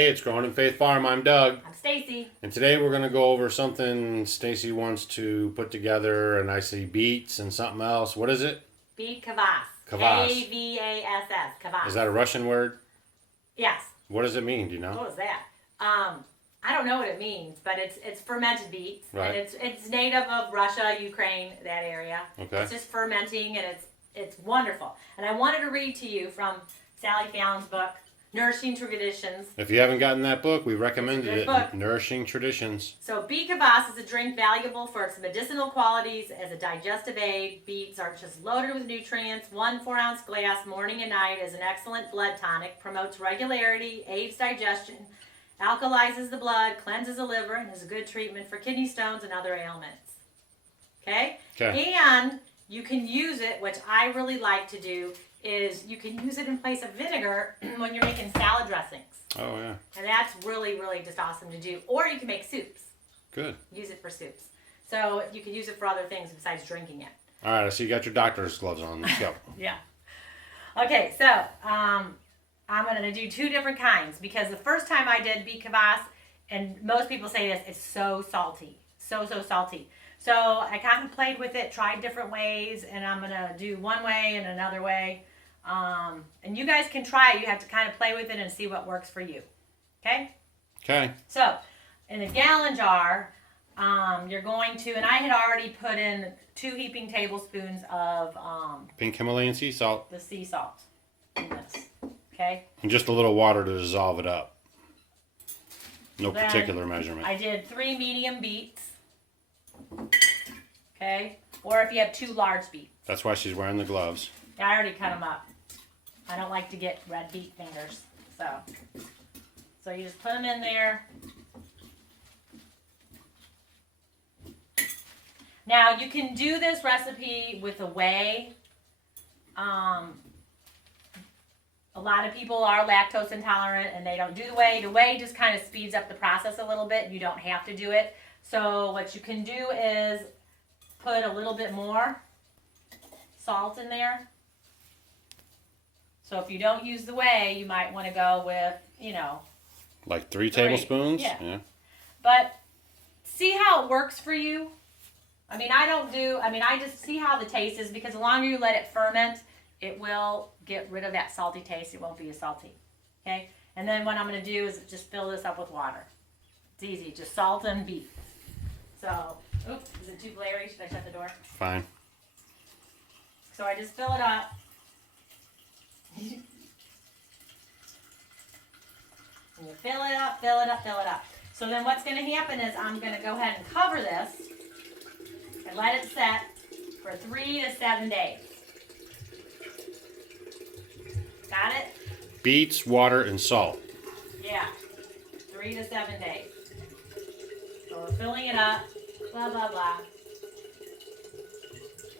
Hey, it's Growing in Faith Farm. I'm Doug. I'm Stacy. And today we're going to go over something Stacy wants to put together, and I see beets and something else. What is it? Beet Kvass. Kvass. K-V-A-S-S. Kvass. Is that a Russian word? Yes. What does it mean? Do you know? What is that? I don't know what it means, but it's fermented beets. Right. And it's native of Russia, Ukraine, that area. Okay. It's just fermenting, and it's wonderful. And I wanted to read to you from Sally Fallon's book, Nourishing Traditions. If you haven't gotten that book, we recommended it. Book. Nourishing Traditions. So Beet Kvass is a drink valuable for its medicinal qualities as a digestive aid. Beets are just loaded with nutrients. 1 4-ounce glass morning and night is an excellent blood tonic, promotes regularity, aids digestion, alkalizes the blood, cleanses the liver, and is a good treatment for kidney stones and other ailments. Okay? And you can use it, which I really like to do, is you can use it in place of vinegar when you're making salad dressings. Oh, yeah. And that's really, really just awesome to do. Or you can make soups. Good. Use it for soups. So you can use it for other things besides drinking it. All right, I see you got your doctor's gloves on. Let's go. Yeah. Okay, so I'm going to do 2 different kinds because the first time I did Beet Kvass, and most people say this, it's so salty. So salty. So I kind of played with it, tried different ways, and I'm going to do one way and another way. And you guys can try it. You have to kind of play with it and see what works for you. Okay? Okay. So, in a gallon jar, you're going to, and I had already put in 2 heaping tablespoons of Pink Himalayan sea salt. the sea salt in this. Okay? And just a little water to dissolve it up. No Then particular measurement. I did 3 medium beets. Okay? Or if you have 2 large beets. That's why she's wearing the gloves. I already cut them up. I don't like to get red beet fingers. So you just put them in there. Now you can do this recipe with the whey. A lot of people are lactose intolerant and they don't do the whey. The whey just kind of speeds up the process a little bit. You don't have to do it. So what you can do is put a little bit more salt in there. So if you don't use the whey, you might want to go with, Like 3 tablespoons? Yeah. But see how it works for you. I just see how the taste is because the longer you let it ferment, it will get rid of that salty taste. It won't be as salty. Okay? And then what I'm going to do is just fill this up with water. It's easy. Just salt and beet. So, oops, is it too glary? Should I shut the door? Fine. So I just fill it up. And you fill it up, fill it up, fill it up. So then what's going to happen is I'm going to go ahead and cover this and let it set for 3 to 7 days. Got it? Beets, water, and salt. Yeah. 3 to 7 days. So we're filling it up. Blah, blah, blah.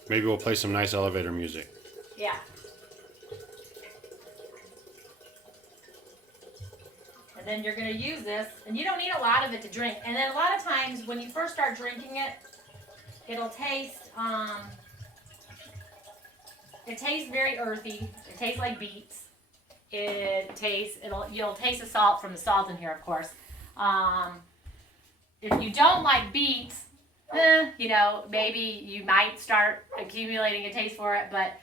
Maybe we'll play some nice elevator music. Yeah. And then you're going to use this, and you don't need a lot of it to drink. And then a lot of times when you first start drinking it, it'll taste, it tastes very earthy. It tastes like beets. You'll taste the salt from the salt in here, of course. If you don't like beets, maybe you might start accumulating a taste for it, but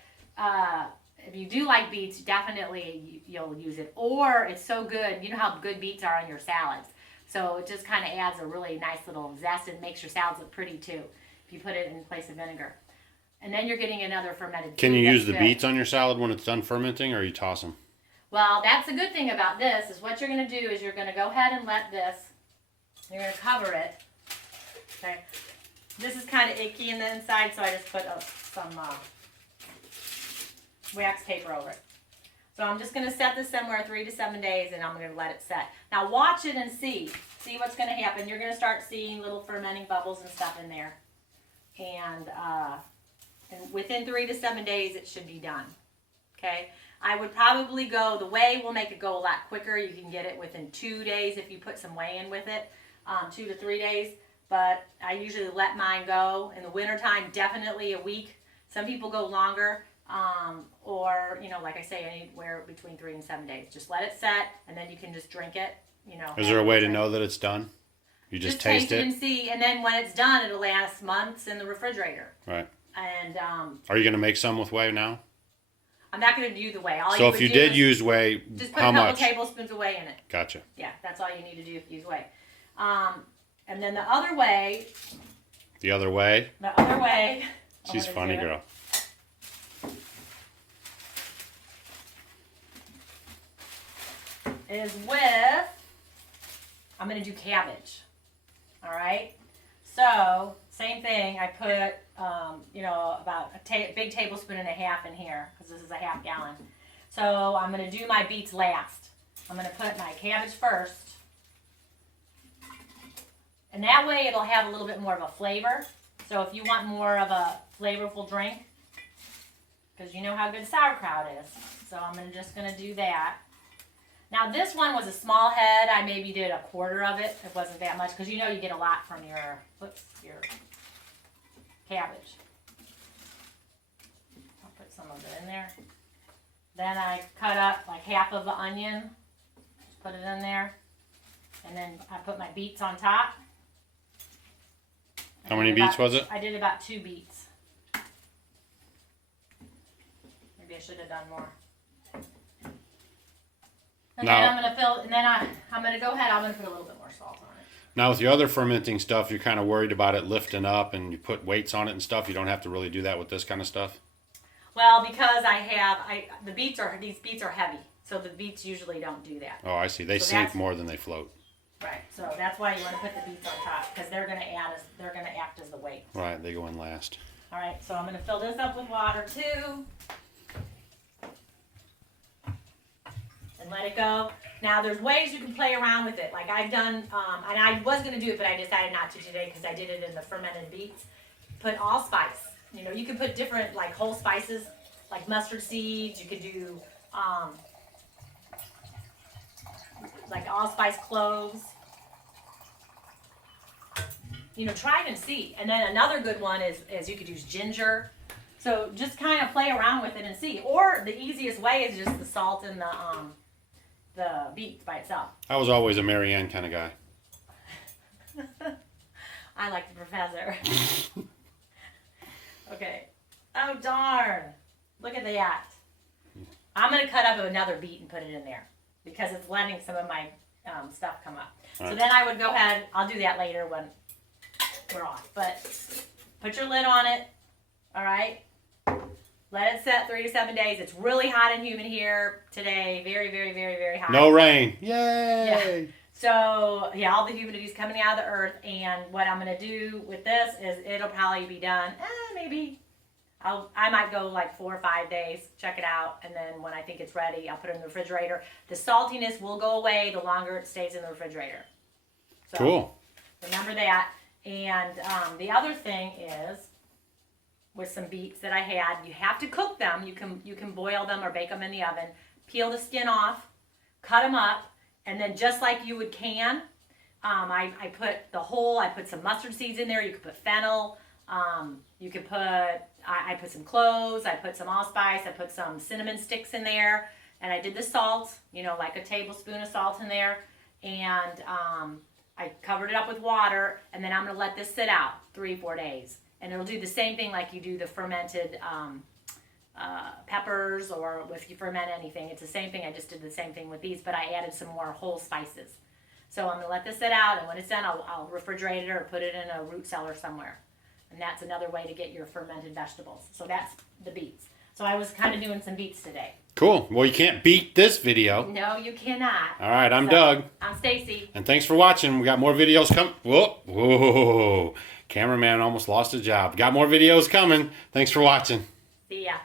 if you do like beets, definitely you'll use it. Or it's so good, you know how good beets are on your salads. So it just kind of adds a really nice little zest and makes your salads look pretty too if you put it in place of vinegar. And then you're getting another fermented. Can you use the beets on your salad when it's done fermenting, or you toss them? Well, that's the good thing about this is what you're going to do is you're going to go ahead and let this, you're going to cover it. Okay. This is kind of icky in the inside, so I just put some wax paper over it. So I'm just going to set this somewhere 3 to 7 days, and I'm going to let it set. Now watch it and see what's going to happen. You're going to start seeing little fermenting bubbles and stuff in there. And within 3 to 7 days, it should be done. Okay? I would probably go, the whey will make it go a lot quicker. You can get it within 2 days if you put some whey in with it, 2 to 3 days. But I usually let mine go. In the wintertime, definitely a week. Some people go longer. Or, like I say, anywhere between 3 and 7 days. Just let it set, and then you can just drink it you know. Is there a way to know that it's done? You just taste it and see, and then when it's done, it'll last months in the refrigerator. Right. And are you going to make some with whey now? I'm not going to do the whey. So if you did use whey, just put how a couple much? tablespoons of whey in it. Gotcha. Yeah, that's all you need to do if you use whey. And then the other way. The other way? The other way. She's a funny girl. Is with, I'm going to do cabbage. All right. So same thing. I put, you know, about a big tablespoon and a half in here because this is a half gallon. So I'm going to do my beets last. I'm going to put my cabbage first. And that way it'll have a little bit more of a flavor. So if you want more of a flavorful drink, because you know how good sauerkraut is. So I'm just going to do that. Now this one was a small head. I maybe did a quarter of it. It wasn't that much because you know you get a lot from your cabbage. I'll put some of it in there. Then I cut up like half of the onion. Just put it in there. And then I put my beets on top. How many beets was it? I did about 2 beets. Maybe I should have done more. And then I'm gonna fill, and then I'm gonna go ahead. I'm gonna put a little bit more salt on it. Now with your other fermenting stuff, you're kind of worried about it lifting up, and you put weights on it and stuff. You don't have to really do that with this kind of stuff. Well, because these beets are heavy, so the beets usually don't do that. Oh, I see. They sink more than they float. Right. So that's why you want to put the beets on top because they're gonna act as the weight. Right. They go in last. All right. So I'm gonna fill this up with water too. And let it go. Now there's ways you can play around with it. Like I've done, and I was going to do it, but I decided not to today because I did it in the fermented beets. Put allspice. You know, you can put different like whole spices, like mustard seeds. You could do like allspice cloves. You know, try it and see. And then another good one is you could use ginger. So just kind of play around with it and see. Or the easiest way is just the salt and the beet by itself. I was always a Marianne kind of guy. I like the professor. Okay. Oh, darn. Look at that. I'm going to cut up another beet and put it in there because it's letting some of my stuff come up. So then I would go ahead. I'll do that later when we're off. But put your lid on it. All right. Let it set 3 to 7 days. It's really hot and humid here today. Very, very, very, very hot. No rain. Yay! Yeah. So, yeah, all the humidity is coming out of the earth. And what I'm going to do with this is it'll probably be done. Maybe. I might go like 4 or 5 days. Check it out. And then when I think it's ready, I'll put it in the refrigerator. The saltiness will go away the longer it stays in the refrigerator. So, cool. Remember that. And the other thing is, with some beets that I had, you have to cook them. You can boil them or bake them in the oven. Peel the skin off, cut them up, and then just like you would can, I put some mustard seeds in there. You could put fennel. You could put, I put some cloves. I put some allspice. I put some cinnamon sticks in there, and I did the salt. You know, like a tablespoon of salt in there, and I covered it up with water, and then I'm gonna let this sit out 3-4 days. And it'll do the same thing like you do the fermented peppers or if you ferment anything. It's the same thing. I just did the same thing with these, but I added some more whole spices. So I'm going to let this sit out, and when it's done, I'll refrigerate it or put it in a root cellar somewhere. And that's another way to get your fermented vegetables. So that's the beets. So I was kind of doing some beets today. Cool. Well, you can't beat this video. No, you cannot. All right, I'm Doug. I'm Stacy. And thanks for watching. We got more videos coming. Whoa. Cameraman almost lost his job. Got more videos coming. Thanks for watching. See ya.